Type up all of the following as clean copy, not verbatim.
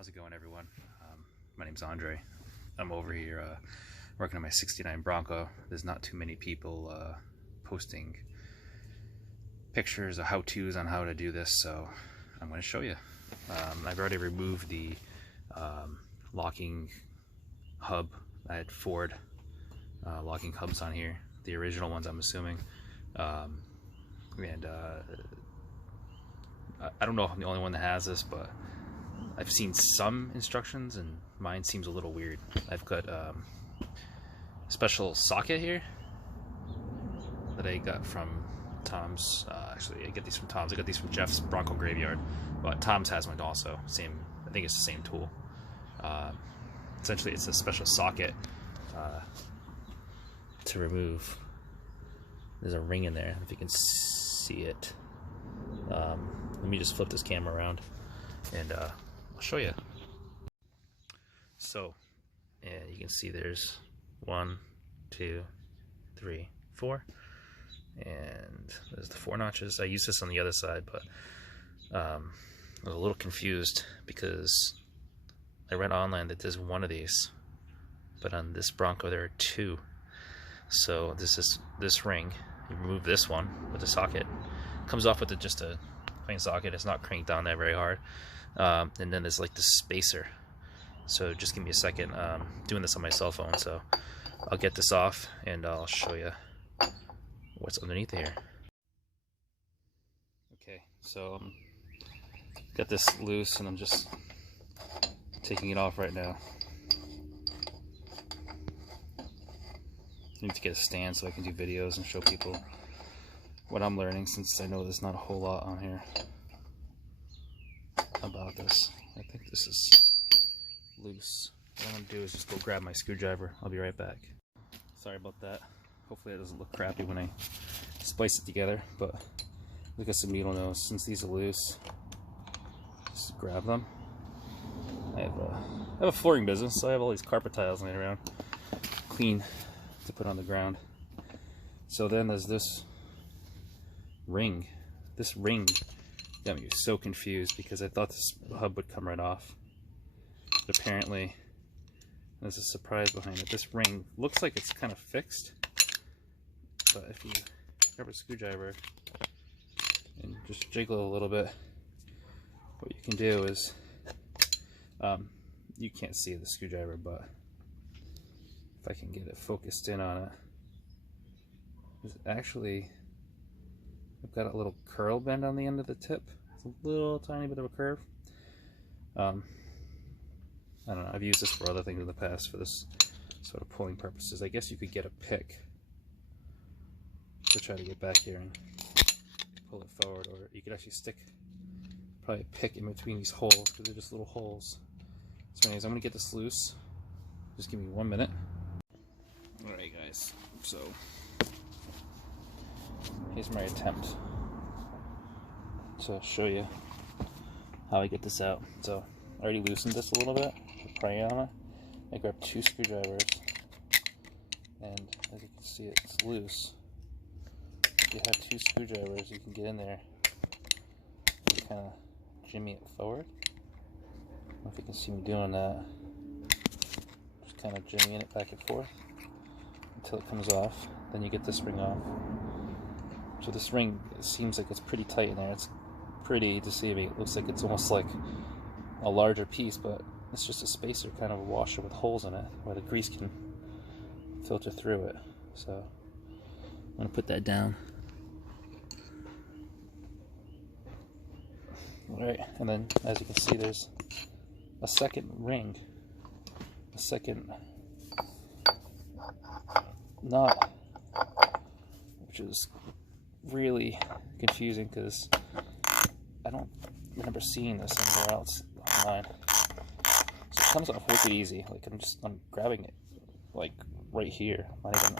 How's it going, everyone? My name's Andre. I'm over here working on my 69 Bronco. There's not too many people posting pictures or how-tos on how to do this, so I'm going to show you. I've already removed the locking hub. I had Ford locking hubs on here, the original ones, I'm assuming. I don't know if I'm the only one that has this, but I've seen some instructions and mine seems a little weird. I've got a special socket here that I got from Tom's. Actually, I get these from Tom's. I got these from Jeff's Bronco Graveyard, but Tom's has one also. Same, I think it's the same tool. Essentially, it's a special socket to remove. There's a ring in there, if you can see it. Let me just flip this camera around and I'll show you. So, yeah, you can see there's 1, 2, 3, 4, and there's the 4 notches. I used this on the other side, but I was a little confused because I read online that there's one of these, but on this Bronco there are 2. So this ring. You remove this one with the socket. It comes off with just a plain socket. It's not cranked down there very hard. And then there's like this spacer. So just give me a second. I'm doing this on my cell phone, so I'll get this off and I'll show you what's underneath here. Okay, so got this loose and I'm just taking it off right now. I need to get a stand so I can do videos and show people what I'm learning, since I know there's not a whole lot on here about this. I think this is loose. What I'm going to do is just go grab my screwdriver. I'll be right back. Sorry about that. Hopefully it doesn't look crappy when I splice it together, but look at some needle nose. Since these are loose, just grab them. I have a flooring business, so I have all these carpet tiles laying around, clean to put on the ground. So then there's this ring. This ring got me so confused because I thought this hub would come right off. But apparently, there's a surprise behind it. This ring looks like it's kind of fixed, but if you grab a screwdriver and just jiggle it a little bit, what you can do is, you can't see the screwdriver, but if I can get it focused in on it, there's actually, I've got a little curl bend on the end of the tip. It's a little tiny bit of a curve. I don't know, I've used this for other things in the past for this sort of pulling purposes. I guess you could get a pick to try to get back here and pull it forward, or you could actually stick probably a pick in between these holes, because they're just little holes. So anyways, I'm going to get this loose. Just give me 1 minute. Alright guys, so here's my attempt to show you how I get this out. So I already loosened this a little bit with prying on it. I grabbed 2 screwdrivers, and as you can see, it's loose. If you have 2 screwdrivers, you can get in there and kind of jimmy it forward. I don't know if you can see me doing that. Just kind of jimmying it back and forth until it comes off. Then you get this ring off. So this ring, it seems like it's pretty tight in there. It's pretty deceiving. It looks like it's almost like a larger piece, but it's just a spacer, kind of a washer with holes in it where the grease can filter through it. So I'm going to put that down. Alright, and then as you can see, there's a second ring, a second knot, which is really confusing because I don't remember seeing this anywhere else online. So it comes off wicked easy. Like I'm grabbing it like right here, not even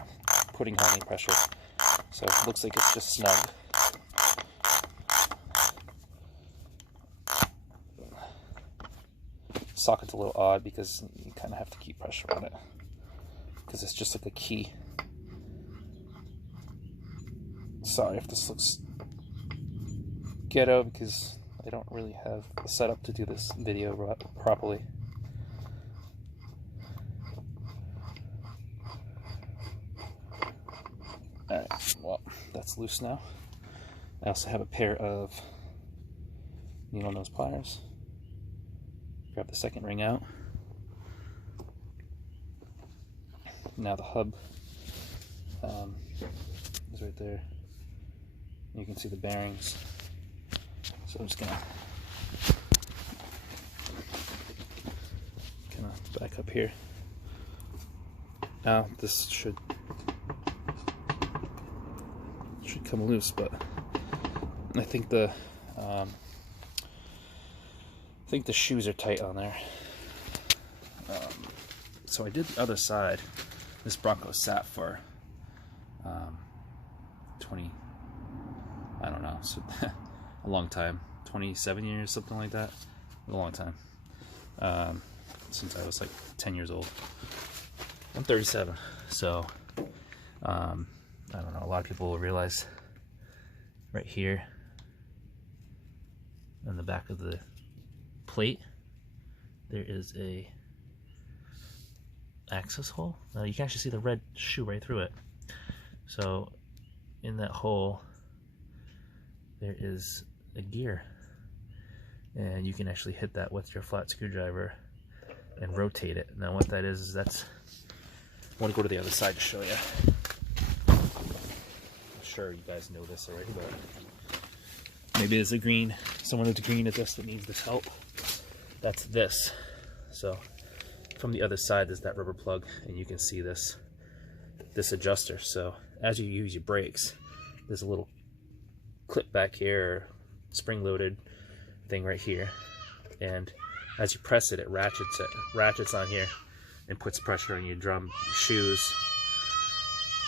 putting on any pressure. So it looks like it's just snug. Socket's a little odd because you kind of have to keep pressure on it because it's just like a key. Sorry if this looks ghetto because I don't really have the setup to do this video properly. Alright, well, that's loose now. I also have a pair of needle nose pliers. Grab the second ring out. Now the hub is right there. You can see the bearings. So I'm just gonna back up here. Now this should come loose, but I think the shoes are tight on there. So I did the other side. This Bronco sat for 20, I don't know, so a long time, 27 years, something like that. A long time. Since I was like 10 years old. I'm 37, so I don't know, a lot of people will realize right here on the back of the plate there is a access hole. You can actually see the red shoe right through it. So in that hole there is a gear, and you can actually hit that with your flat screwdriver and rotate it. Now what that is that's, I want to go to the other side to show you. I'm sure you guys know this already, but maybe there's a green, someone that's green at this that needs this help. That's this. So from the other side there's that rubber plug, and you can see this adjuster. So as you use your brakes, there's a little clip back here, spring-loaded thing right here, and as you press it, it ratchets on here and puts pressure on your drum shoes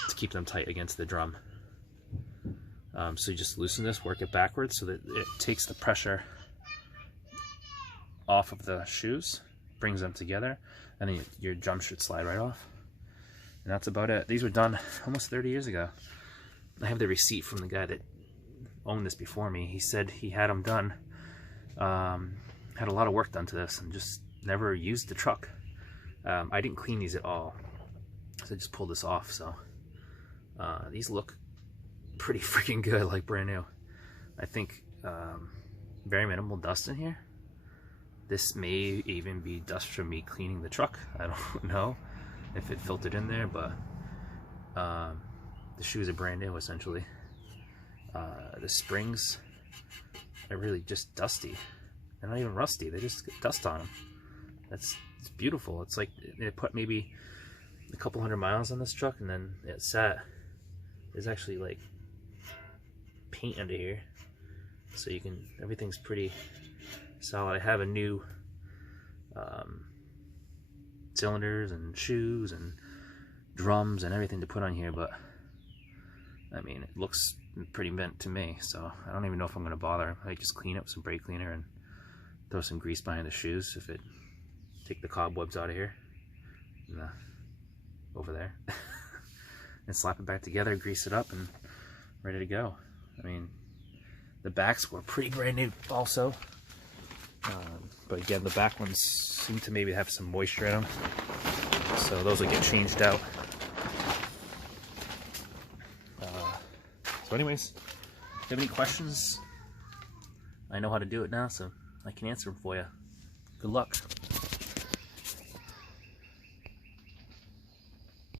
to keep them tight against the drum. So you just loosen this, work it backwards so that it takes the pressure off of the shoes, brings them together, and then your drum should slide right off. And that's about it. These were done almost 30 years ago. I have the receipt from the guy that owned this before me. He said he had them done, had a lot of work done to this, and just never used the truck. I didn't clean these at all, so I just pulled this off. So these look pretty freaking good, like brand new. I think very minimal dust in here. This may even be dust from me cleaning the truck. I don't know if it filtered in there, but the shoes are brand new essentially. The springs are really just dusty. They're not even rusty, they just get dust on them. It's beautiful. It's like they put maybe a couple 100 miles on this truck, and then it sat. There's actually like paint under here, so you can, everything's pretty solid. I have a new cylinders and shoes and drums and everything to put on here, but I mean, it looks pretty mint to me, so I don't even know if I'm going to bother. I might just clean up some brake cleaner and throw some grease behind the shoes, if it take the cobwebs out of here and over there and slap it back together, grease it up, and ready to go. I mean, the backs were pretty brand new also, but again, the back ones seem to maybe have some moisture in them, so those will get changed out. So anyways, if you have any questions, I know how to do it now, so I can answer them for you. Good luck.